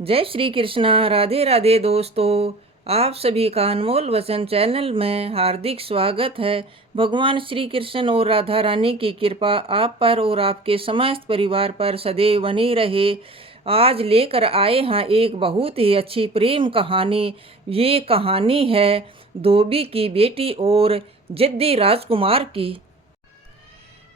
जय श्री कृष्णा। राधे राधे दोस्तों, आप सभी का अनमोल वचन चैनल में हार्दिक स्वागत है। भगवान श्री कृष्ण और राधा रानी की कृपा आप पर और आपके समस्त परिवार पर सदैव बनी रहे। आज लेकर आए हैं एक बहुत ही अच्छी प्रेम कहानी। ये कहानी है धोबी की बेटी और जिद्दी राजकुमार की।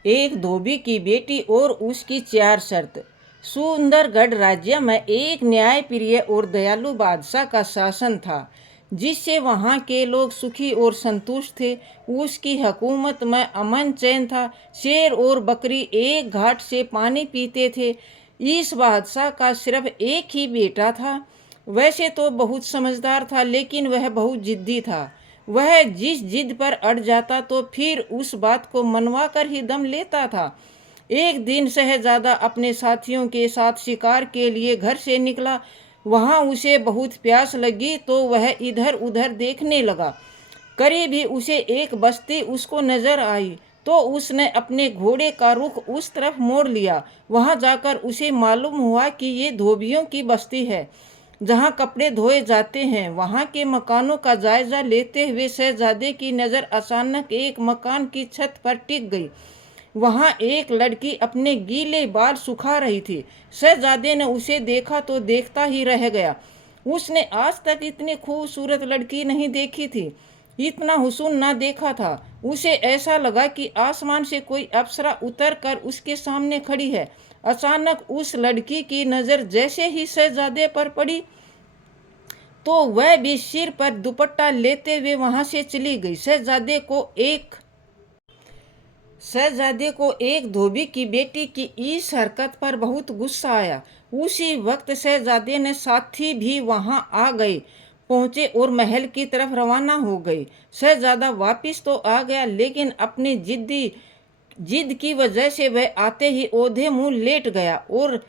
एक धोबी की बेटी और उसकी 4 शर्त। सुंदरगढ़ राज्य में एक न्यायप्रिय और दयालु बादशाह का शासन था, जिससे वहाँ के लोग सुखी और संतुष्ट थे। उसकी हुकूमत में अमन चैन था। शेर और बकरी एक घाट से पानी पीते थे। इस बादशाह का सिर्फ एक ही बेटा था। वैसे तो बहुत समझदार था, लेकिन वह बहुत जिद्दी था। वह जिस जिद पर अड़ जाता तो फिर उस बात को मनवा कर ही दम लेता था। एक दिन शहजादा अपने साथियों के साथ शिकार के लिए घर से निकला। वहां उसे बहुत प्यास लगी तो वह इधर उधर देखने लगा। करीब ही उसे एक बस्ती उसको नजर आई तो उसने अपने घोड़े का रुख उस तरफ मोड़ लिया। वहां जाकर उसे मालूम हुआ कि ये धोबियों की बस्ती है, जहां कपड़े धोए जाते हैं। वहां के मकानों का जायजा लेते हुए शहजादे की नजर अचानक एक मकान की छत पर टिक गई। वहां एक लड़की अपने गीले बाल सुखा रही थी। शहजादे ने उसे देखा तो देखता ही रह गया। उसने आज तक इतनी खूबसूरत लड़की नहीं देखी थी, इतना हुस्न ना देखा था। उसे ऐसा लगा कि आसमान से कोई अप्सरा उतर कर उसके सामने खड़ी है। अचानक उस लड़की की नजर जैसे ही शहजादे पर पड़ी तो वह भी सिर पर दुपट्टा लेते हुए वहां से चली गई। शहजादे को एक धोबी की बेटी की इस हरकत पर बहुत गुस्सा आया। उसी वक्त शहजादे ने साथी भी वहां आ गए पहुंचे और महल की तरफ रवाना हो गए। शहजादा वापिस तो आ गया, लेकिन अपनी जिद की वजह से वह आते ही औंधे मुंह लेट गया और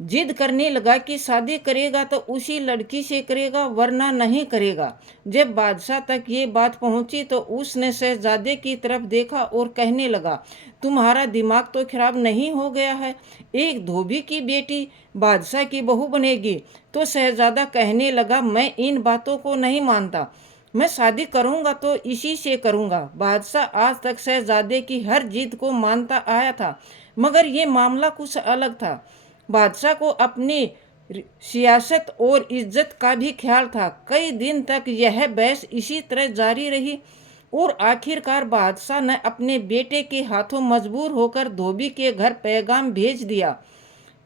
जिद करने लगा कि शादी करेगा तो उसी लड़की से करेगा, वरना नहीं करेगा। जब बादशाह तक ये बात पहुंची तो उसने शहजादे की तरफ देखा और कहने लगा, तुम्हारा दिमाग तो खराब नहीं हो गया है? एक धोबी की बेटी बादशाह की बहू बनेगी? तो शहजादा कहने लगा, मैं इन बातों को नहीं मानता। मैं शादी करूंगा तो इसी से करूंगा। बादशाह आज तक शहजादे की हर जिद को मानता आया था, मगर ये मामला कुछ अलग था। बादशाह को अपनी सियासत और इज्जत का भी ख्याल था। कई दिन तक यह बहस इसी तरह जारी रही और आखिरकार बादशाह ने अपने बेटे के हाथों मजबूर होकर धोबी के घर पैगाम भेज दिया।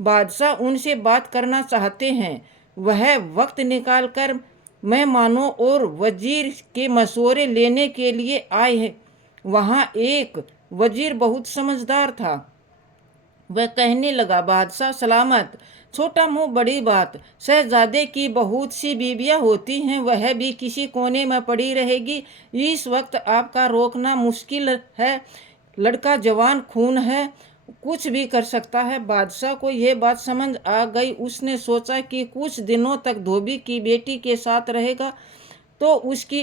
बादशाह उनसे बात करना चाहते हैं। वह वक्त निकालकर मेहमानों और वजीर के मशवरे लेने के लिए आए हैं। वहाँ एक वजीर बहुत समझदार था। वह कहने लगा, बादशाह सलामत। छोटा मुंह बड़ी बात। शहजादे की बहुत सी बीवियां होती हैं, वह भी किसी कोने में पड़ी रहेगी। इस वक्त आपका रोकना मुश्किल है। लड़का जवान खून है, कुछ भी कर सकता है। बादशाह को यह बात समझ आ गई। उसने सोचा कि कुछ दिनों तक धोबी की बेटी के साथ रहेगा तो उसकी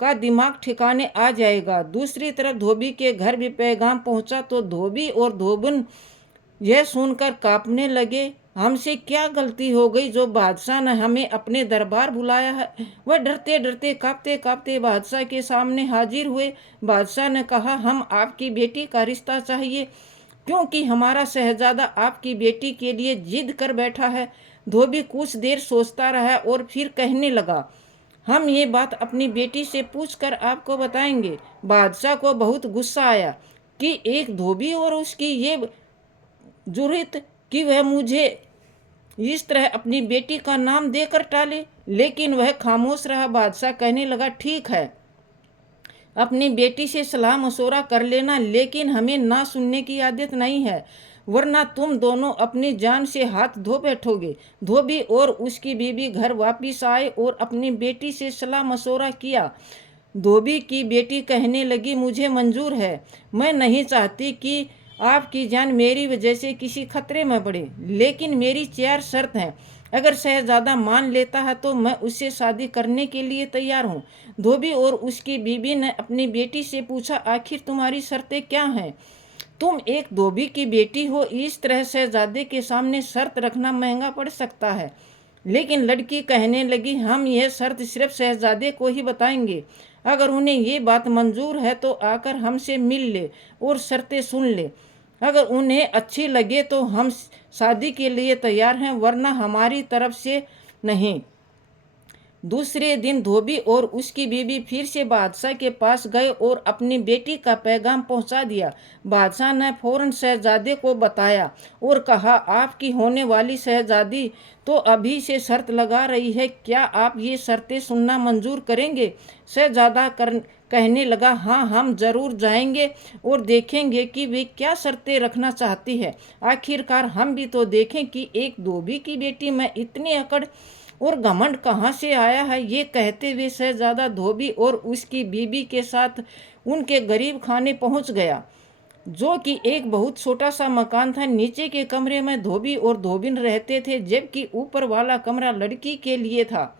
का दिमाग ठिकाने आ जाएगा। दूसरी तरफ धोबी के घर भी पैगाम पहुंचा तो धोबी और धोबन यह सुनकर कांपने लगे। हमसे क्या गलती हो गई जो बादशाह ने हमें अपने दरबार बुलाया है? वह डरते डरते कांपते कांपते बादशाह के सामने हाजिर हुए। बादशाह ने कहा, हम आपकी बेटी का रिश्ता चाहिए, क्योंकि हमारा शहजादा आपकी बेटी के लिए जिद कर बैठा है। धोबी कुछ देर सोचता रहा और फिर कहने लगा, हम ये बात अपनी बेटी से पूछकर आपको बताएंगे। बादशाह को बहुत गुस्सा आया कि एक धोबी और उसकी ये जुर्रत कि वह मुझे इस तरह अपनी बेटी का नाम देकर टाले, लेकिन वह खामोश रहा। बादशाह कहने लगा, ठीक है, अपनी बेटी से सलाह मशवरा कर लेना, लेकिन हमें ना सुनने की आदत नहीं है, वरना तुम दोनों अपनी जान से हाथ धो बैठोगे। धोबी और उसकी बीवी घर वापिस आए और अपनी बेटी से सलाह मशवरा किया। धोबी की बेटी कहने लगी, मुझे मंजूर है। मैं नहीं चाहती कि आपकी जान मेरी वजह से किसी खतरे में पड़े, लेकिन मेरी 4 शर्त हैं। अगर शहजादा मान लेता है तो मैं उससे शादी करने के लिए तैयार हूँ। धोबी और उसकी बीवी ने अपनी बेटी से पूछा, आखिर तुम्हारी शर्तें क्या हैं? तुम एक धोबी की बेटी हो, इस तरह शहजादे के सामने शर्त रखना महंगा पड़ सकता है। लेकिन लड़की कहने लगी, हम यह शर्त सिर्फ शहजादे को ही बताएंगे। अगर उन्हें ये बात मंजूर है तो आकर हमसे मिल ले और शर्तें सुन ले। अगर उन्हें अच्छी लगे तो हम शादी के लिए तैयार हैं, वरना हमारी तरफ से नहीं। दूसरे दिन धोबी और उसकी बीवी फिर से बादशाह के पास गए और अपनी बेटी का पैगाम पहुंचा दिया। बादशाह ने फौरन शहजादे को बताया और कहा, आपकी होने वाली शहजादी तो अभी से शर्त लगा रही है, क्या आप ये शर्तें सुनना मंजूर करेंगे? शहजादा कहने लगा, हाँ, हम जरूर जाएंगे और देखेंगे कि वे क्या शर्तें रखना चाहती है। आखिरकार हम भी तो देखें कि एक धोबी की बेटी में इतनी अकड़ और घमंड कहाँ से आया है। ये कहते हुए शहजादा धोबी और उसकी बीबी के साथ उनके गरीब खाने पहुंच गया, जो कि एक बहुत छोटा सा मकान था। नीचे के कमरे में धोबी और धोबिन रहते थे, जबकि ऊपर वाला कमरा लड़की के लिए था।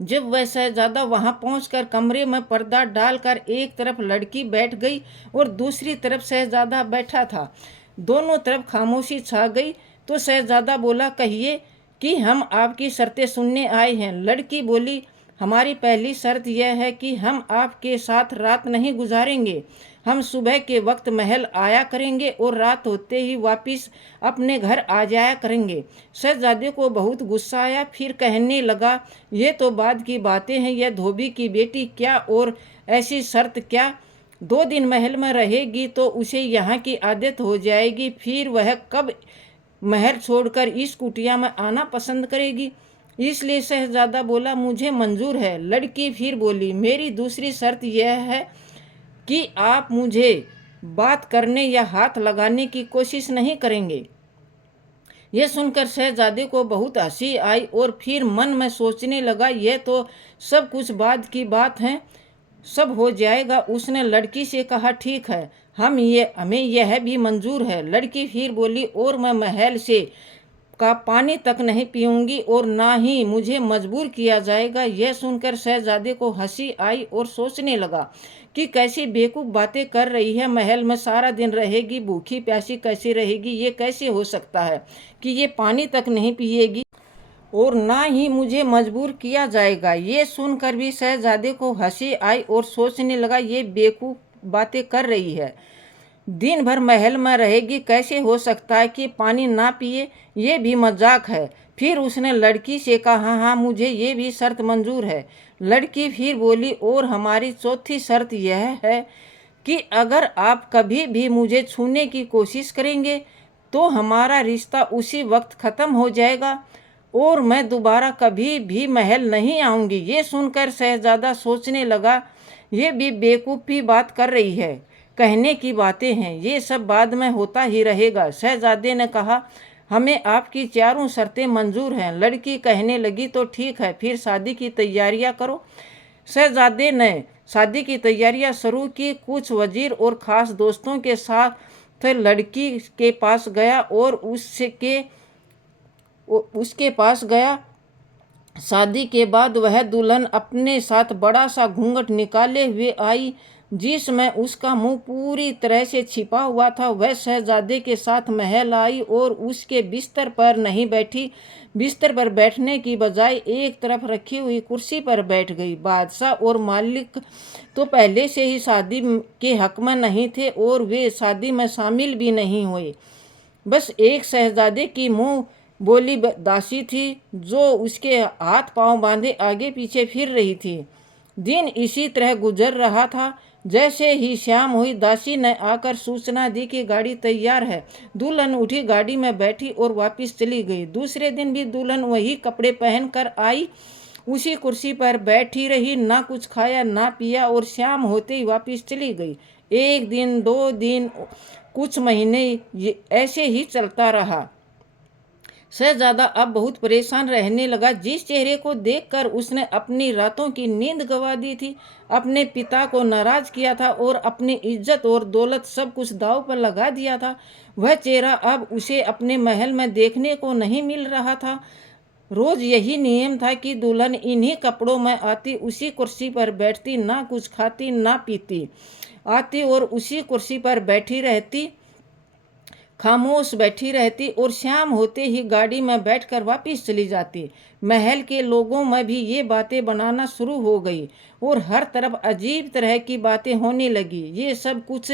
जब वह शहजादा वहां पहुंचकर कमरे में पर्दा डालकर एक तरफ लड़की बैठ गई और दूसरी तरफ शहजादा बैठा था, दोनों तरफ खामोशी छा गई। तो शहजादा बोला, कहिए कि हम आपकी शर्तें सुनने आए हैं। लड़की बोली, हमारी पहली शर्त यह है कि हम आपके साथ रात नहीं गुजारेंगे। हम सुबह के वक्त महल आया करेंगे और रात होते ही वापस अपने घर आ जाया करेंगे। शहजादे को बहुत गुस्सा आया, फिर कहने लगा, ये तो बाद की बातें हैं। यह धोबी की बेटी क्या और ऐसी शर्त क्या? 2 दिन महल में रहेगी तो उसे यहाँ की आदत हो जाएगी, फिर वह कब महल छोड़कर इस कुटिया में आना पसंद करेगी। इसलिए शहजादा बोला, मुझे मंजूर है। लड़की फिर बोली, मेरी दूसरी शर्त यह है कि आप मुझे बात करने या हाथ लगाने की कोशिश नहीं करेंगे। यह सुनकर शहजादे को बहुत हंसी आई और फिर मन में सोचने लगा, यह तो सब कुछ बाद की बात है, सब हो जाएगा। उसने लड़की से कहा, ठीक है, हमें यह भी मंजूर है। लड़की फिर बोली, और मैं महल से का पानी तक नहीं पीऊंगी और ना ही मुझे मजबूर किया जाएगा। यह सुनकर शहजादे को हंसी आई और सोचने लगा कि कैसी बेवकूफ़ बातें कर रही है। महल में सारा दिन रहेगी, भूखी प्यासी कैसे रहेगी? ये कैसे हो सकता है कि ये पानी तक नहीं पिएगी और ना ही मुझे मजबूर किया जाएगा। ये सुनकर भी शहजादे को हंसी आई और सोचने लगा, ये बेवकूफ़ बातें कर रही है। दिन भर महल में रहेगी, कैसे हो सकता है कि पानी ना पिए? ये भी मजाक है। फिर उसने लड़की से कहा, हाँ, मुझे ये भी शर्त मंजूर है। लड़की फिर बोली, और हमारी चौथी शर्त यह है कि अगर आप कभी भी मुझे छूने की कोशिश करेंगे तो हमारा रिश्ता उसी वक्त ख़त्म हो जाएगा और मैं दोबारा कभी भी महल नहीं आऊँगी। ये सुनकर शहजादा सोचने लगा, ये भी बेवकूफ़ी बात कर रही है, कहने की बातें हैं, ये सब बाद में होता ही रहेगा। शहजादे ने कहा, हमें आपकी चारों शर्तें मंजूर हैं। लड़की कहने लगी, तो ठीक है, फिर शादी की तैयारियां करो। शहजादे ने शादी की तैयारियां शुरू की। कुछ वजीर और ख़ास दोस्तों के साथ लड़की के पास गया और उसके पास गया। शादी के बाद वह दुल्हन अपने साथ बड़ा सा घूंघट निकाले हुए आई, जिसमें उसका मुंह पूरी तरह से छिपा हुआ था। वह शहजादे के साथ महल आई और उसके बिस्तर पर नहीं बैठी, बिस्तर पर बैठने की बजाय एक तरफ रखी हुई कुर्सी पर बैठ गई। बादशाह और मालिक तो पहले से ही शादी के हक में नहीं थे और वे शादी में शामिल भी नहीं हुए। बस एक शहजादे की मुंह बोली दासी थी, जो उसके हाथ पांव बांधे आगे पीछे फिर रही थी। दिन इसी तरह गुजर रहा था। जैसे ही शाम हुई, दासी ने आकर सूचना दी कि गाड़ी तैयार है। दुल्हन उठी, गाड़ी में बैठी और वापस चली गई। दूसरे दिन भी दुल्हन वही कपड़े पहनकर आई, उसी कुर्सी पर बैठी रही, ना कुछ खाया ना पिया और शाम होते ही वापस चली गई। 1 दिन, 2 दिन, कुछ महीने ऐसे ही चलता रहा। शहजादा अब बहुत परेशान रहने लगा। जिस चेहरे को देखकर उसने अपनी रातों की नींद गंवा दी थी, अपने पिता को नाराज किया था और अपनी इज्जत और दौलत सब कुछ दांव पर लगा दिया था, वह चेहरा अब उसे अपने महल में देखने को नहीं मिल रहा था। रोज यही नियम था कि दुल्हन इन्हीं कपड़ों में आती, उसी कुर्सी पर बैठती, ना कुछ खाती ना पीती, आती और उसी कुर्सी पर बैठी रहती। खामोश बैठी रहती और शाम होते ही गाड़ी में बैठकर वापस चली जाती। महल के लोगों में भी ये बातें बनाना शुरू हो गई और हर तरफ अजीब तरह की बातें होने लगी। ये सब कुछ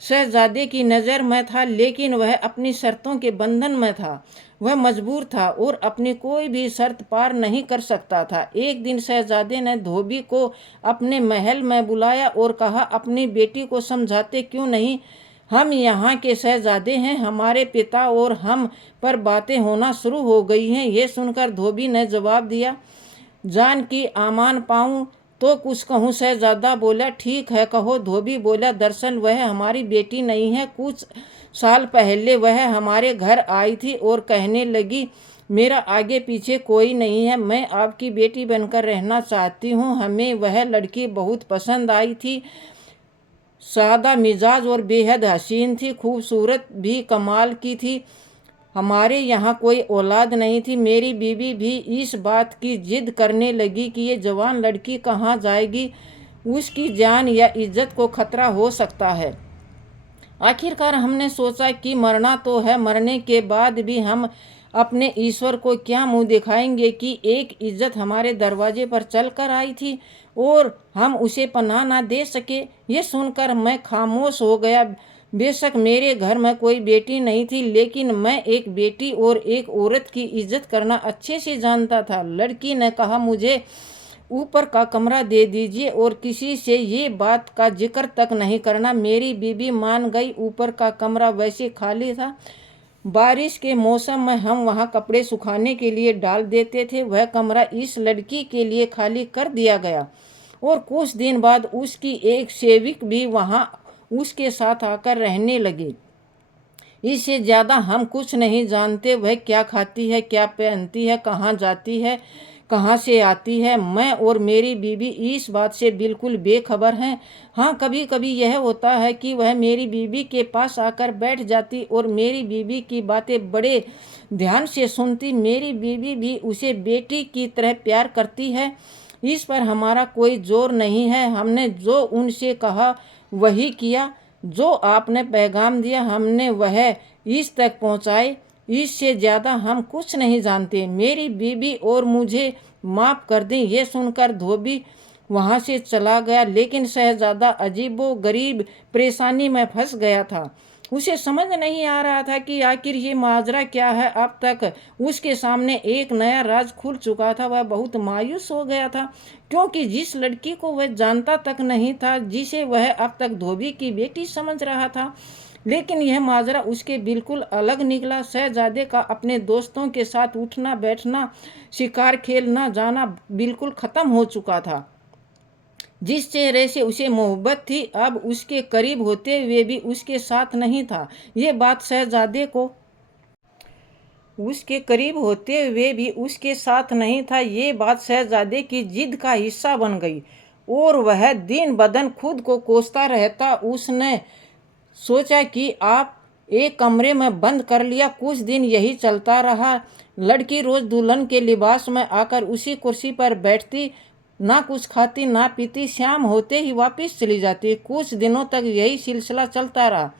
शहजादे की नज़र में था, लेकिन वह अपनी शर्तों के बंधन में था। वह मजबूर था और अपनी कोई भी शर्त पार नहीं कर सकता था। एक दिन शहजादे ने धोबी को अपने महल में बुलाया और कहा, अपनी बेटी को समझाते क्यों नहीं? हम यहाँ के शहजादे हैं, हमारे पिता और हम पर बातें होना शुरू हो गई हैं। ये सुनकर धोबी ने जवाब दिया, जान की आमान पाऊँ तो कुछ कहूँ? शहजादा बोला, ठीक है कहो। धोबी बोला, दरअसल वह हमारी बेटी नहीं है। कुछ साल पहले वह हमारे घर आई थी और कहने लगी, मेरा आगे पीछे कोई नहीं है, मैं आपकी बेटी बनकर रहना चाहती हूँ। हमें वह लड़की बहुत पसंद आई थी, सादा मिजाज और बेहद हसीन थी, खूबसूरत भी कमाल की थी। हमारे यहाँ कोई औलाद नहीं थी। मेरी बीवी भी इस बात की जिद करने लगी कि ये जवान लड़की कहाँ जाएगी, उसकी जान या इज्जत को खतरा हो सकता है। आखिरकार हमने सोचा कि मरना तो है, मरने के बाद भी हम अपने ईश्वर को क्या मुंह दिखाएंगे कि एक इज्जत हमारे दरवाजे पर चल कर आई थी और हम उसे पनाह ना दे सके। ये सुनकर मैं खामोश हो गया। बेशक मेरे घर में कोई बेटी नहीं थी, लेकिन मैं एक बेटी और एक औरत की इज्जत करना अच्छे से जानता था। लड़की ने कहा, मुझे ऊपर का कमरा दे दीजिए और किसी से ये बात का जिक्र तक नहीं करना। मेरी बीवी मान गई। ऊपर का कमरा वैसे खाली था। बारिश के मौसम में हम वहाँ कपड़े सुखाने के लिए डाल देते थे। वह कमरा इस लड़की के लिए खाली कर दिया गया और कुछ दिन बाद उसकी एक सेविक भी वहाँ उसके साथ आकर रहने लगी। इससे ज़्यादा हम कुछ नहीं जानते। वह क्या खाती है, क्या पहनती है, कहाँ जाती है, कहाँ से आती है। मैं और मेरी बीवी इस बात से बिल्कुल बेखबर हैं। हाँ, कभी कभी यह होता है कि वह मेरी बीवी के पास आकर बैठ जाती और मेरी बीवी की बातें बड़े ध्यान से सुनती। मेरी बीवी भी उसे बेटी की तरह प्यार करती है। इस पर हमारा कोई जोर नहीं है। हमने जो उनसे कहा वही किया। जो आपने पैगाम दिया हमने वह इस तक पहुँचाए। इससे ज़्यादा हम कुछ नहीं जानते। मेरी बीवी और मुझे माफ़ कर दें। ये सुनकर धोबी वहाँ से चला गया, लेकिन शहजादा अजीबोगरीब परेशानी में फंस गया था। उसे समझ नहीं आ रहा था कि आखिर ये माजरा क्या है। अब तक उसके सामने एक नया राज खुल चुका था। वह बहुत मायूस हो गया था, क्योंकि जिस लड़की को वह जानता तक नहीं था, जिसे वह अब तक धोबी की बेटी समझ रहा था, लेकिन यह माजरा उसके बिल्कुल अलग निकला। शहजादे का अपने दोस्तों के साथ उठना बैठना, शिकार खेलना जाना बिल्कुल ख़त्म हो चुका था। जिस चेहरे से उसे मोहब्बत थी, अब उसके करीब होते हुए भी उसके साथ नहीं था। ये बात शहजादे को उसके करीब होते हुए भी उसके साथ नहीं था। ये बात शहजादे की जिद का हिस्सा बन गई और वह दिन बदन खुद को कोसता रहता। उसने सोचा कि आप एक कमरे में बंद कर लिया। कुछ दिन यही चलता रहा। लड़की रोज दुल्हन के लिबास में आकर उसी कुर्सी पर बैठती, ना कुछ खाती ना पीती, शाम होते ही वापस चली जाती। कुछ दिनों तक यही सिलसिला चलता रहा।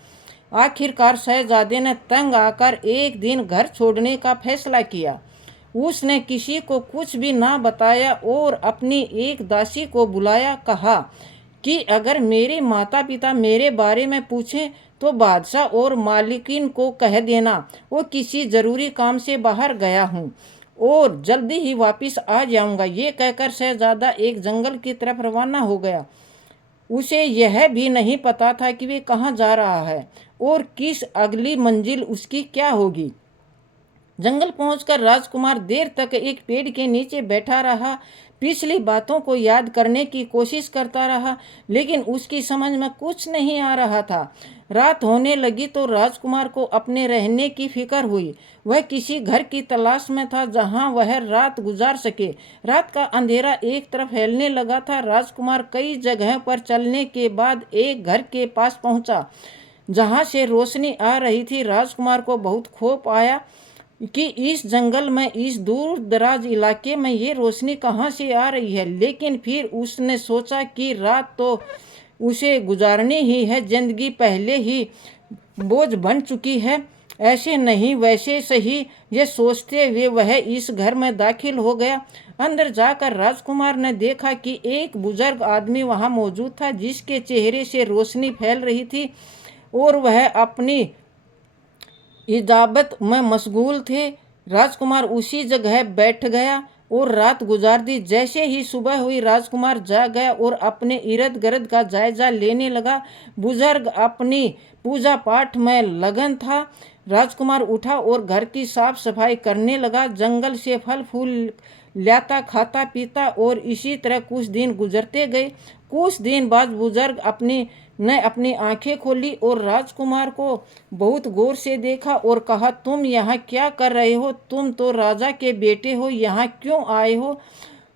आखिरकार शहजादे ने तंग आकर एक दिन घर छोड़ने का फैसला किया। उसने किसी को कुछ भी ना बताया और अपनी एक दासी को बुलाया। कहा कि अगर मेरे माता पिता मेरे बारे में पूछें तो बादशाह और मालिकिन को कह देना वो किसी ज़रूरी काम से बाहर गया हूँ और जल्दी ही वापस आ जाऊंगा। ये कहकर शहजादा एक जंगल की तरफ रवाना हो गया। उसे यह भी नहीं पता था कि वे कहाँ जा रहा है और किस अगली मंजिल उसकी क्या होगी। जंगल पहुंचकर राजकुमार देर तक एक पेड़ के नीचे बैठा रहा। पिछली बातों को याद करने की कोशिश करता रहा, लेकिन उसकी समझ में कुछ नहीं आ रहा था। रात होने लगी तो राजकुमार को अपने रहने की फिक्र हुई। वह किसी घर की तलाश में था जहां वह रात गुजार सके। रात का अंधेरा एक तरफ फैलने लगा था। राजकुमार कई जगह पर चलने के बाद एक घर के पास पहुंचा जहां से रोशनी आ रही थी। राजकुमार को बहुत खौफ आया कि इस जंगल में, इस दूर दराज इलाके में ये रोशनी कहाँ से आ रही है। लेकिन फिर उसने सोचा कि रात तो उसे गुजारनी ही है, जिंदगी पहले ही बोझ बन चुकी है। ऐसे नहीं वैसे सही, ये सोचते हुए वह इस घर में दाखिल हो गया। अंदर जाकर राजकुमार ने देखा कि एक बुजुर्ग आदमी वहां मौजूद था, जिसके चेहरे से रोशनी फैल रही थी और वह अपनी इजाबत में मशगूल थे। राजकुमार उसी जगह बैठ गया और रात गुजार दी। जैसे ही सुबह हुई, राजकुमार जाग गया और अपने इर्द गिर्द का जायजा लेने लगा। बुजुर्ग अपनी पूजा पाठ में लगन था। राजकुमार उठा और घर की साफ सफाई करने लगा। जंगल से फल फूल लाता, खाता पीता और इसी तरह कुछ दिन गुजरते गए। कुछ दिन बाद बुजुर्ग अपनी आंखें खोली और राजकुमार को बहुत गौर से देखा और कहा, तुम यहाँ क्या कर रहे हो? तुम तो राजा के बेटे हो, यहाँ क्यों आए हो?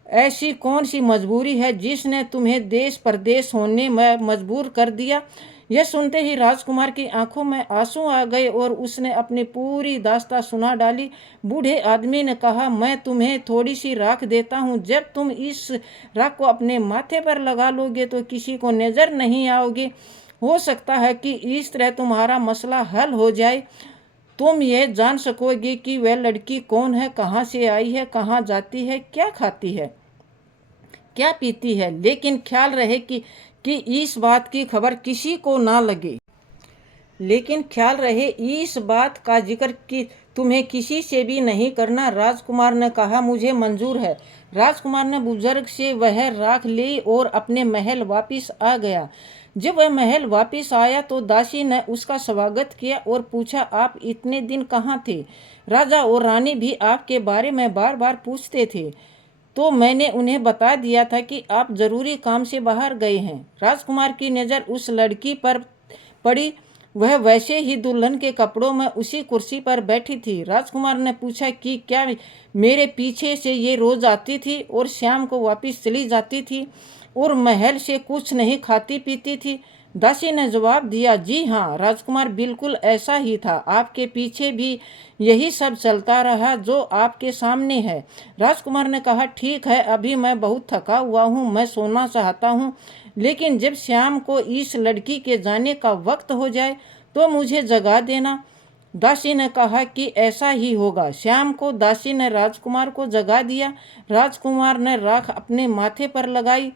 ऐसी कौन सी मजबूरी है जिसने तुम्हें देश परदेश होने में मजबूर कर दिया? यह सुनते ही राजकुमार की आंखों में आंसू आ गए और उसने अपनी पूरी दास्तां सुना डाली। बूढ़े आदमी ने कहा, मैं तुम्हें थोड़ी सी राख देता हूँ। जब तुम इस राख को अपने माथे पर लगा लोगे तो किसी को नजर नहीं आओगे। हो सकता है कि इस तरह तुम्हारा मसला हल हो जाए। तुम यह जान सकोगे कि वह लड़की कौन है, कहाँ से आई है, कहाँ जाती है, क्या खाती है, क्या पीती है। लेकिन ख्याल रहे कि इस बात की खबर किसी को ना लगे। लेकिन ख्याल रहे इस बात का जिक्र कि तुम्हें किसी से भी नहीं करना। राजकुमार ने कहा, मुझे मंजूर है। राजकुमार ने बुजुर्ग से वह राख ली और अपने महल वापस आ गया। जब वह महल वापस आया तो दासी ने उसका स्वागत किया और पूछा, आप इतने दिन कहाँ थे? राजा और रानी भी आपके बारे में बार बार पूछते थे, तो मैंने उन्हें बता दिया था कि आप जरूरी काम से बाहर गए हैं। राजकुमार की नज़र उस लड़की पर पड़ी। वह वैसे ही दुल्हन के कपड़ों में उसी कुर्सी पर बैठी थी। राजकुमार ने पूछा कि क्या मेरे पीछे से ये रोज आती थी और शाम को वापस चली जाती थी और महल से कुछ नहीं खाती पीती थी? दासी ने जवाब दिया, जी हाँ राजकुमार, बिल्कुल ऐसा ही था। आपके पीछे भी यही सब चलता रहा जो आपके सामने है। राजकुमार ने कहा, ठीक है, अभी मैं बहुत थका हुआ हूँ, मैं सोना चाहता हूँ, लेकिन जब शाम को इस लड़की के जाने का वक्त हो जाए तो मुझे जगा देना। दासी ने कहा कि ऐसा ही होगा। शाम को दासी ने राजकुमार को जगा दिया। राजकुमार ने राख अपने माथे पर लगाई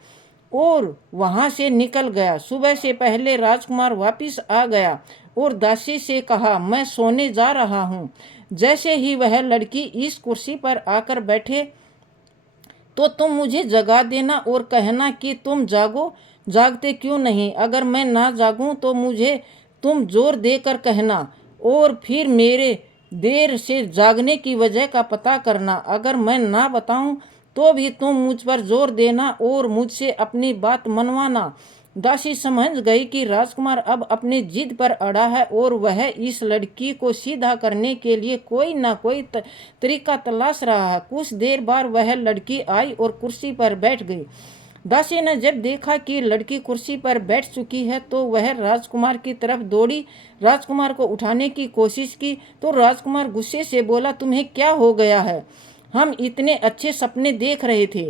और वहां से निकल गया। सुबह से पहले राजकुमार वापस आ गया और दासी से कहा, मैं सोने जा रहा हूँ। जैसे ही वह लड़की इस कुर्सी पर आकर बैठे तो तुम मुझे जगा देना और कहना कि तुम जागो। जागते क्यों नहीं? अगर मैं ना जागूं तो मुझे तुम जोर देकर कहना और फिर मेरे देर से जागने की वजह का पता करना। अगर मैं ना बताऊं तो भी तुम मुझ पर जोर देना और मुझसे अपनी बात मनवाना। दासी समझ गई कि राजकुमार अब अपनी जिद पर अड़ा है और वह इस लड़की को सीधा करने के लिए कोई ना कोई तरीका तलाश रहा है। कुछ देर बाद वह लड़की आई और कुर्सी पर बैठ गई। दासी ने जब देखा कि लड़की कुर्सी पर बैठ चुकी है तो वह राजकुमार की तरफ दौड़ी। राजकुमार को उठाने की कोशिश की तो राजकुमार गुस्से से बोला, तुम्हें क्या हो गया है? हम इतने अच्छे सपने देख रहे थे,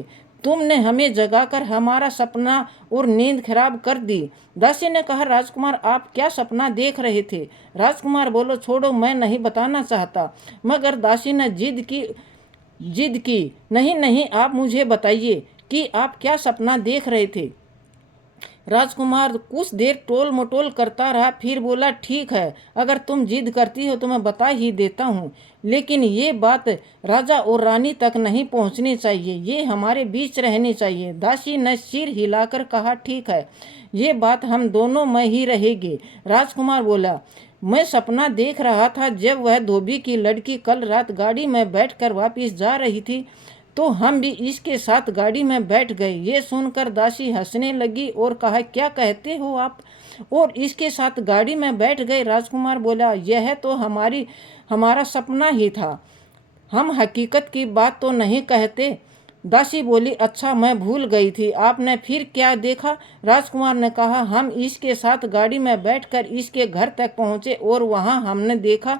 तुमने हमें जगाकर हमारा सपना और नींद खराब कर दी। दासी ने कहा, राजकुमार आप क्या सपना देख रहे थे? राजकुमार बोलो, छोड़ो, मैं नहीं बताना चाहता। मगर दासी ने जिद की, नहीं नहीं, आप मुझे बताइए कि आप क्या सपना देख रहे थे। राजकुमार कुछ देर टोल मटोल करता रहा, फिर बोला, ठीक है, अगर तुम जिद करती हो तो मैं बता ही देता हूँ, लेकिन ये बात राजा और रानी तक नहीं पहुँचनी चाहिए, ये हमारे बीच रहनी चाहिए। दासी ने सिर हिलाकर कहा, ठीक है, ये बात हम दोनों में ही रहेगी। राजकुमार बोला, मैं सपना देख रहा था जब वह धोबी की लड़की कल रात गाड़ी में बैठकर वापस जा रही थी तो हम भी इसके साथ गाड़ी में बैठ गए। ये सुनकर दासी हंसने लगी और कहा, क्या कहते हो आप? और इसके साथ गाड़ी में बैठ गए? राजकुमार बोला, यह तो हमारा सपना ही था, हम हकीकत की बात तो नहीं कहते। दासी बोली, अच्छा, मैं भूल गई थी, आपने फिर क्या देखा? राजकुमार ने कहा, हम इसके साथ गाड़ी में बैठकर इसके घर तक पहुँचे और वहाँ हमने देखा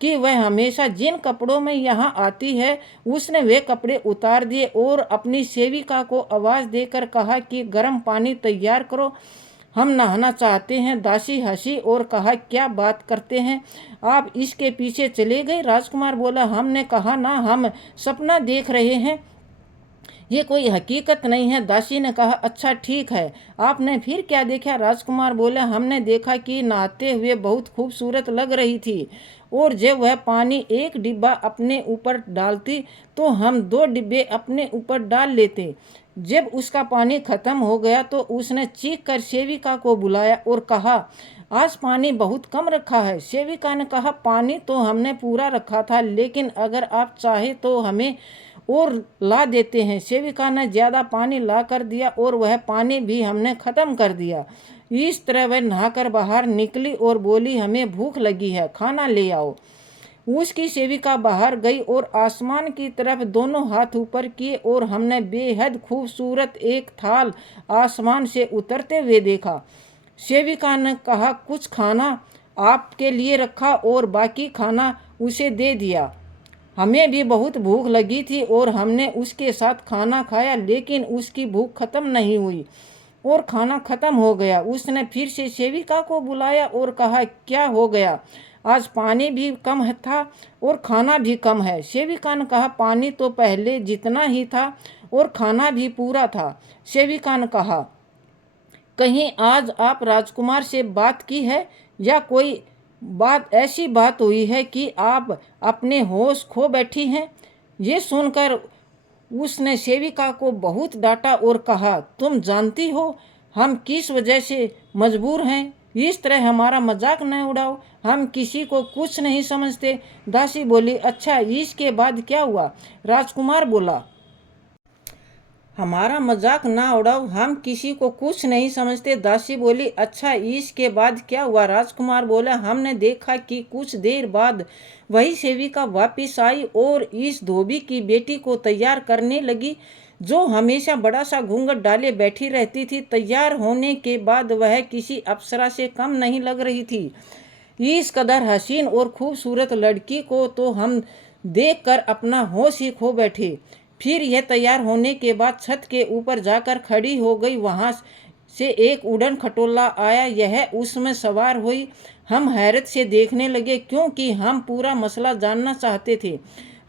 कि वह हमेशा जिन कपड़ों में यहाँ आती है उसने वे कपड़े उतार दिए और अपनी सेविका को आवाज़ देकर कहा कि गर्म पानी तैयार करो, हम नहाना चाहते हैं। दासी हंसी और कहा, क्या बात करते हैं आप, इसके पीछे चले गए? राजकुमार बोला, हमने कहा ना, हम सपना देख रहे हैं, ये कोई हकीकत नहीं है। दासी ने कहा, अच्छा ठीक है, आपने फिर क्या देखा? राजकुमार बोला, हमने देखा कि नहाते हुए बहुत खूबसूरत लग रही थी और जब वह पानी एक डिब्बा अपने ऊपर डालती तो हम 2 डिब्बे अपने ऊपर डाल लेते। जब उसका पानी खत्म हो गया तो उसने चीख कर सेविका को बुलाया और कहा, आज पानी बहुत कम रखा है। सेविका ने कहा, पानी तो हमने पूरा रखा था, लेकिन अगर आप चाहे तो हमें और ला देते हैं। सेविका ने ज़्यादा पानी ला कर दिया और वह पानी भी हमने ख़त्म कर दिया। इस तरह वह नहाकर बाहर निकली और बोली, हमें भूख लगी है, खाना ले आओ। उसकी सेविका बाहर गई और आसमान की तरफ दोनों हाथ ऊपर किए और हमने बेहद खूबसूरत एक थाल आसमान से उतरते हुए देखा। सेविका ने कहा, कुछ खाना आपके लिए रखा और बाकी खाना उसे दे दिया। हमें भी बहुत भूख लगी थी और हमने उसके साथ खाना खाया, लेकिन उसकी भूख खत्म नहीं हुई और खाना खत्म हो गया। उसने फिर से सेविका को बुलाया और कहा, क्या हो गया, आज पानी भी कम था और खाना भी कम है। सेविका ने कहा, पानी तो पहले जितना ही था और खाना भी पूरा था। सेविका ने कहा, कहीं आज आप राजकुमार से बात की है या कोई ऐसी बात हुई है कि आप अपने होश खो बैठी हैं? ये सुनकर उसने सेविका को बहुत डांटा और कहा, तुम जानती हो हम किस वजह से मजबूर हैं? इस तरह हमारा मजाक न उड़ाओ, हम किसी को कुछ नहीं समझते। दासी बोली, अच्छा इसके बाद क्या हुआ? राजकुमार बोला, हमारा मजाक ना उड़ाओ, हम किसी को कुछ नहीं समझते। दासी बोली, अच्छा इसके बाद क्या हुआ? राजकुमार बोला, हमने देखा कि कुछ देर बाद वही सेविका वापिस आई और इस धोबी की बेटी को तैयार करने लगी, जो हमेशा बड़ा सा घूंघट डाले बैठी रहती थी। तैयार होने के बाद वह किसी अप्सरा से कम नहीं लग रही थी। इस कदर हसीन और खूबसूरत लड़की को तो हम देखकर अपना होश ही खो बैठे। फिर यह तैयार होने के बाद छत के ऊपर जाकर खड़ी हो गई। वहां से एक उड़न खटोला आया, यह उसमें सवार हुई। हम हैरत से देखने लगे क्योंकि हम पूरा मसला जानना चाहते थे।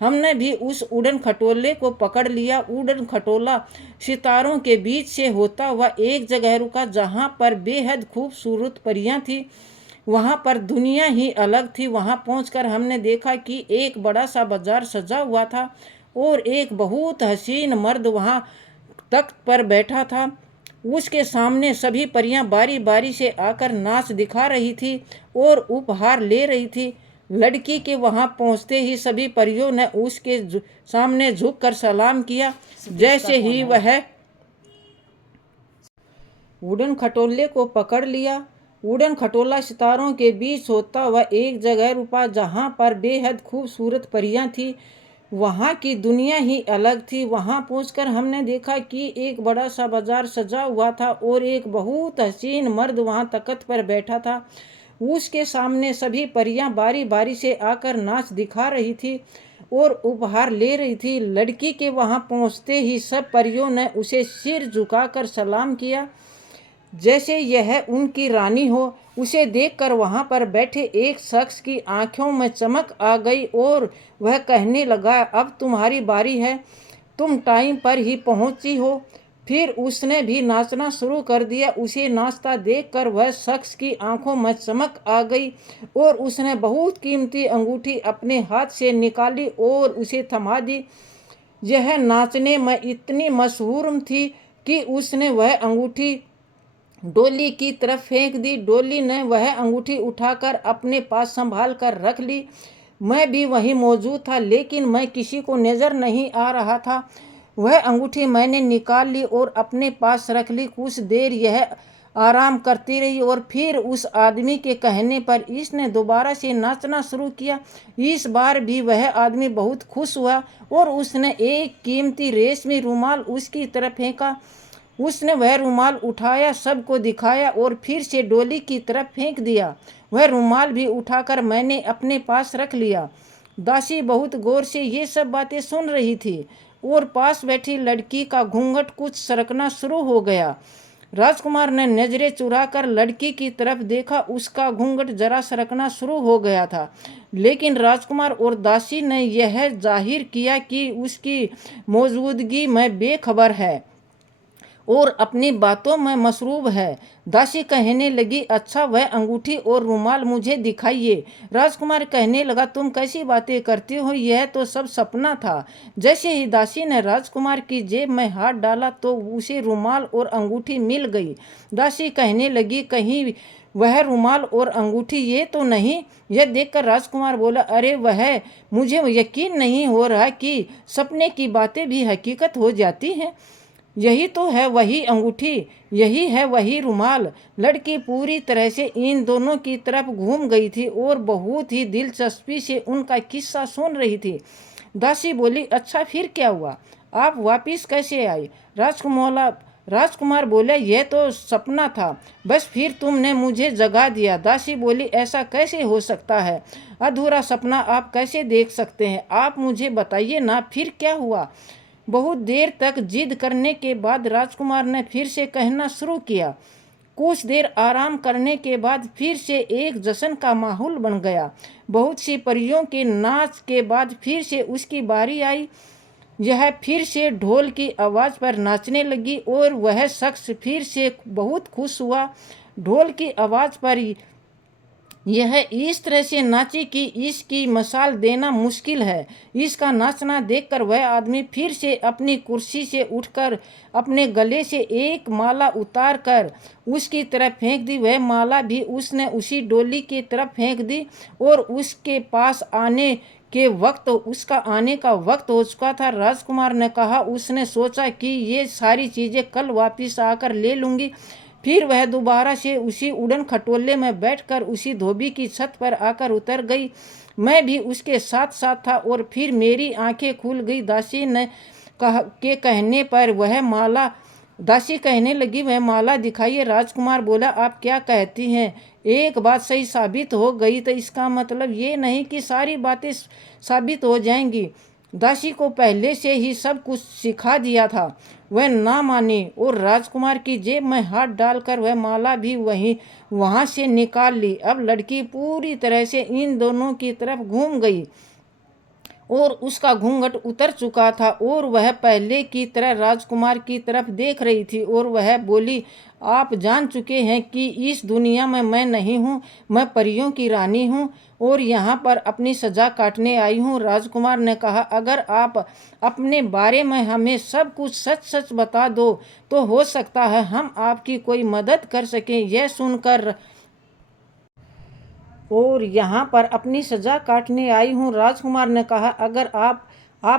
हमने भी उस उड़न खटोले को पकड़ लिया। उड़न खटोला सितारों के बीच से होता हुआ एक जगह रुका जहाँ पर बेहद खूबसूरत परियां थी। वहाँ पर दुनिया ही अलग थी। वहाँ पहुंचकर हमने देखा कि एक बड़ा सा बाजार सजा हुआ था और एक बहुत हसीन मर्द वहाँ तख्त पर बैठा था। उसके सामने सभी परियां बारी बारी से आकर नाच दिखा रही थी और उपहार ले रही थी। लड़की के वहाँ पहुँचते ही सभी परियों ने उसके सामने झुककर सलाम किया। जैसे ही वह उड़न खटोले को पकड़ लिया, उड़न खटोला सितारों के बीच होता हुआ एक जगह रुका जहाँ पर बेहद खूबसूरत परियां थी। वहाँ की दुनिया ही अलग थी। वहाँ पहुंचकर हमने देखा कि एक बड़ा सा बाजार सजा हुआ था और एक बहुत हसीन मर्द वहाँ तख्त पर बैठा था। उसके सामने सभी परियां बारी बारी से आकर नाच दिखा रही थी और उपहार ले रही थी। लड़की के वहाँ पहुँचते ही सब परियों ने उसे सिर झुकाकर सलाम किया, जैसे यह उनकी रानी हो। उसे देखकर वहाँ पर बैठे एक शख्स की आंखों में चमक आ गई और वह कहने लगा, अब तुम्हारी बारी है, तुम टाइम पर ही पहुँची हो। फिर उसने भी नाचना शुरू कर दिया। उसे नाचता देखकर वह शख्स की आंखों में चमक आ गई और उसने बहुत कीमती अंगूठी अपने हाथ से निकाली और उसे थमा दी। यह नाचने में इतनी मशहूर थी कि उसने वह अंगूठी डोली की तरफ फेंक दी। डोली ने वह अंगूठी उठाकर अपने पास संभाल कर रख ली। मैं भी वहीं मौजूद था, लेकिन मैं किसी को नज़र नहीं आ रहा था। वह अंगूठी मैंने निकाल ली और अपने पास रख ली। कुछ देर यह आराम करती रही और फिर उस आदमी के कहने पर इसने दोबारा से नाचना शुरू किया। इस बार भी वह आदमी बहुत खुश हुआ और उसने एक कीमती रेशमी रुमाल उसकी तरफ फेंका। उसने वह रुमाल उठाया, सबको दिखाया और फिर से डोली की तरफ फेंक दिया। वह रुमाल भी उठाकर मैंने अपने पास रख लिया। दासी बहुत गौर से ये सब बातें सुन रही थी और पास बैठी लड़की का घूंघट कुछ सरकना शुरू हो गया। राजकुमार ने नजरें चुराकर लड़की की तरफ देखा। उसका घूंघट जरा सरकना शुरू हो गया था, लेकिन राजकुमार और दासी ने यह जाहिर किया कि उसकी मौजूदगी में बेखबर है और अपनी बातों में मसरूफ है। दासी कहने लगी, अच्छा वह अंगूठी और रुमाल मुझे दिखाइए। राजकुमार कहने लगा, तुम कैसी बातें करती हो, यह तो सब सपना था। जैसे ही दासी ने राजकुमार की जेब में हाथ डाला तो उसे रुमाल और अंगूठी मिल गई। दासी कहने लगी, कहीं वह रुमाल और अंगूठी ये तो नहीं। यह देखकर राजकुमार बोला, अरे वह, मुझे यकीन नहीं हो रहा कि सपने की बातें भी हकीकत हो जाती हैं। यही तो है वही अंगूठी, यही है वही रुमाल। लड़की पूरी तरह से इन दोनों की तरफ घूम गई थी और बहुत ही दिलचस्पी से उनका किस्सा सुन रही थी। दासी बोली, अच्छा फिर क्या हुआ, आप वापिस कैसे आए? राजकुमार बोले, यह तो सपना था, बस फिर तुमने मुझे जगा दिया। दासी बोली, ऐसा कैसे हो सकता है? अधूरा सपना आप कैसे देख सकते हैं? आप मुझे बताइए ना, फिर क्या हुआ? बहुत देर तक जिद करने के बाद राजकुमार ने फिर से कहना शुरू किया। कुछ देर आराम करने के बाद फिर से एक जश्न का माहौल बन गया। बहुत सी परियों के नाच के बाद फिर से उसकी बारी आई। यह फिर से ढोल की आवाज़ पर नाचने लगी और वह शख्स फिर से बहुत खुश हुआ। ढोल की आवाज़ पर यह इस तरह से नाची कि इसकी मिसाल देना मुश्किल है। इसका नाचना देखकर वह आदमी फिर से अपनी कुर्सी से उठकर अपने गले से एक माला उतार कर उसकी तरफ फेंक दी। वह माला भी उसने उसी डोली की तरफ फेंक दी और उसके पास आने उसका आने का वक्त हो चुका था। राजकुमार ने कहा, उसने सोचा कि ये सारी चीज़ें कल वापस आकर ले लूँगी। फिर वह दोबारा से उसी उड़न खटोले में बैठकर उसी धोबी की छत पर आकर उतर गई। मैं भी उसके साथ साथ था और फिर मेरी आंखें खुल गई। दासी कहने लगी, वह माला दिखाइए। राजकुमार बोला, आप क्या कहती हैं? एक बात सही साबित हो गई तो इसका मतलब ये नहीं कि सारी बातें साबित हो जाएंगी। दासी को पहले से ही सब कुछ सिखा दिया था। वह ना मानी और राजकुमार की जेब में हाथ डालकर वह माला भी वहाँ से निकाल ली। अब लड़की पूरी तरह से इन दोनों की तरफ घूम गई और उसका घूंघट उतर चुका था और वह पहले की तरह राजकुमार की तरफ देख रही थी और वह बोली, आप जान चुके हैं कि इस दुनिया में मैं नहीं हूँ, मैं परियों की रानी हूँ और यहाँ पर अपनी सजा काटने आई हूँ। राजकुमार ने कहा, अगर आप अपने बारे में हमें सब कुछ सच सच बता दो तो हो सकता है हम आपकी कोई मदद कर सकें। यह सुनकर, और यहाँ पर अपनी सजा काटने आई हूँ। राजकुमार ने कहा, अगर आप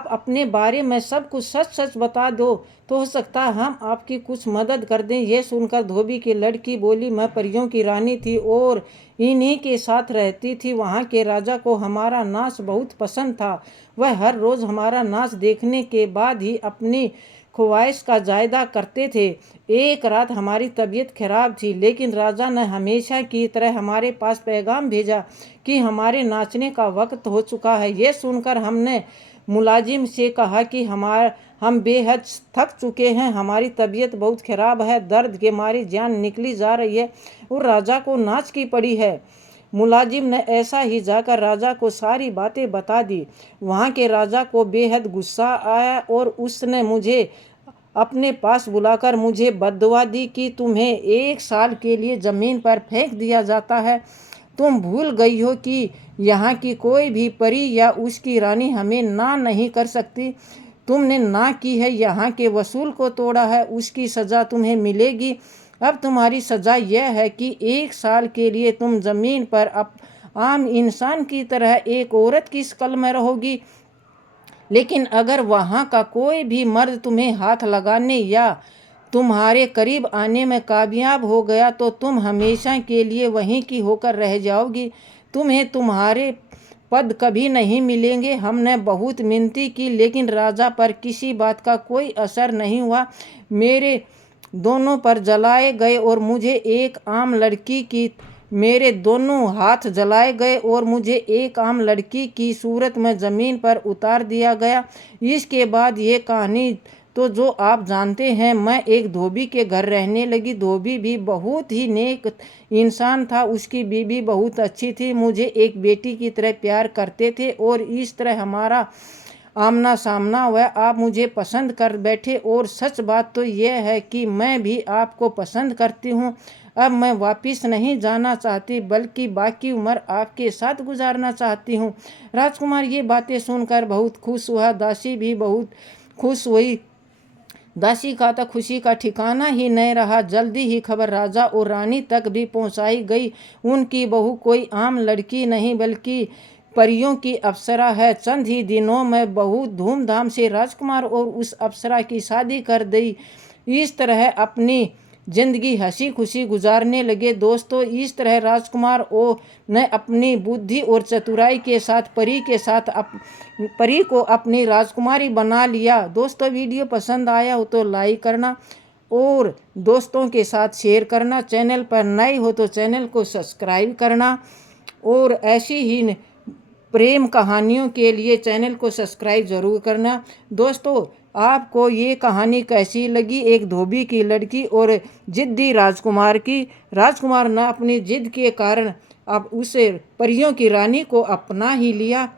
अपने बारे में सब कुछ सच सच बता दो तो हो सकता है हम आपकी कुछ मदद कर दें। यह सुनकर धोबी की लड़की बोली, मैं परियों की रानी थी और इन्हीं के साथ रहती थी। वहाँ के राजा को हमारा नाच बहुत पसंद था। वह हर रोज़ हमारा नाच देखने के बाद ही अपनी ख्वाहिश का जायदा करते थे। एक रात हमारी तबीयत खराब थी, लेकिन राजा ने हमेशा की तरह हमारे पास पैगाम भेजा कि हमारे नाचने का वक्त हो चुका है। ये सुनकर हमने मुलाजिम से कहा कि हम बेहद थक चुके हैं, हमारी तबीयत बहुत खराब है, दर्द के मारे जान निकली जा रही है और राजा को नाच की पड़ी है। मुलाजिम ने ऐसा ही जाकर राजा को सारी बातें बता दी। वहाँ के राजा को बेहद गुस्सा आया और उसने मुझे अपने पास बुलाकर मुझे बद्दुआ दी कि तुम्हें 1 साल के लिए ज़मीन पर फेंक दिया जाता है। तुम भूल गई हो कि यहाँ की कोई भी परी या उसकी रानी हमें ना नहीं कर सकती। तुमने ना की है, यहाँ के वसूल को तोड़ा है, उसकी सज़ा तुम्हें मिलेगी। अब तुम्हारी सज़ा यह है कि 1 साल के लिए तुम ज़मीन पर आम इंसान की तरह एक औरत की शक्ल में रहोगी। लेकिन अगर वहाँ का कोई भी मर्द तुम्हें हाथ लगाने या तुम्हारे करीब आने में कामयाब हो गया तो तुम हमेशा के लिए वहीं की होकर रह जाओगी। तुम्हें तुम्हारे पद कभी नहीं मिलेंगे। हमने बहुत मिन्नती की, लेकिन राजा पर किसी बात का कोई असर नहीं हुआ। मेरे दोनों पर जलाए गए और मेरे दोनों हाथ जलाए गए और मुझे एक आम लड़की की सूरत में ज़मीन पर उतार दिया गया। इसके बाद ये कहानी तो जो आप जानते हैं, मैं एक धोबी के घर रहने लगी। धोबी भी बहुत ही नेक इंसान था। उसकी बीवी बहुत अच्छी थी, मुझे एक बेटी की तरह प्यार करते थे और इस तरह हमारा आमना सामना हुआ। आप मुझे पसंद कर बैठे और सच बात तो यह है कि मैं भी आपको पसंद करती हूँ। अब मैं वापस नहीं जाना चाहती, बल्कि बाकी उम्र आपके साथ गुजारना चाहती हूँ। राजकुमार ये बातें सुनकर बहुत खुश हुआ। दासी भी बहुत खुश हुई। दासी का तो खुशी का ठिकाना ही नहीं रहा। जल्दी ही खबर राजा और रानी तक भी पहुंचाई गई। उनकी बहू कोई आम लड़की नहीं, बल्कि परियों की अप्सरा है। चंद ही दिनों में बहुत धूमधाम से राजकुमार और उस अप्सरा की शादी कर दी। इस तरह अपनी जिंदगी हंसी खुशी गुजारने लगे। दोस्तों, इस तरह राजकुमार ने अपनी बुद्धि और चतुराई के साथ परी को अपनी राजकुमारी बना लिया। दोस्तों, वीडियो पसंद आया हो तो लाइक करना और दोस्तों के साथ शेयर करना। चैनल पर नए हो तो चैनल को सब्सक्राइब करना और ऐसी ही प्रेम कहानियों के लिए चैनल को सब्सक्राइब जरूर करना। दोस्तों, आपको ये कहानी कैसी लगी? एक धोबी की लड़की और जिद्दी राजकुमार की। राजकुमार ने अपनी जिद के कारण अब उसे परियों की रानी को अपना ही लिया।